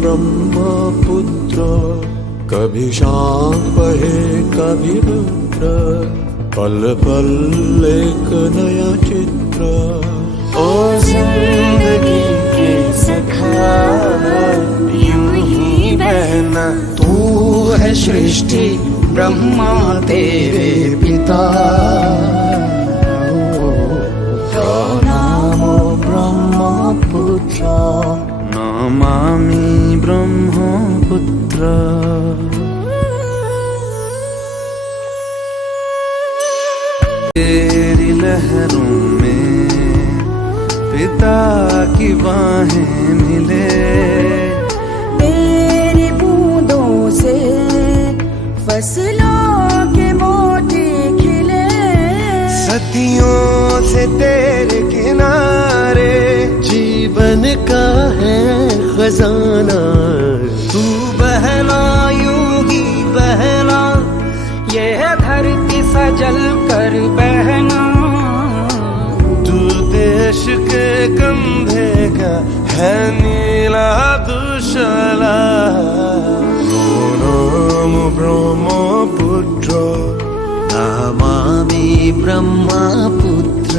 ब्रह्मपुत्र कभी शाम बहे कभी रुद्र पल पल एक नया चित्र। ओ जिंदगी के सखा यूं ही बहना, तू है सृष्टि ब्रह्मा तेरे पिता। नामो ब्रह्मपुत्र नमामि ब्रह्मपुत्र। तेरी लहरों में पिता की बाहें मिले, तेरी बूंदों से फसलों के मोती खिले, सदियों से तेरे किनारे जीवन का है खजाना। तू बहला यूं ही बहला, यह धरती सजल कर बहना। तू देश के कंधे का है नीला दुशाला। नाम ब्रह्मपुत्र नमामि ब्रह्मपुत्र।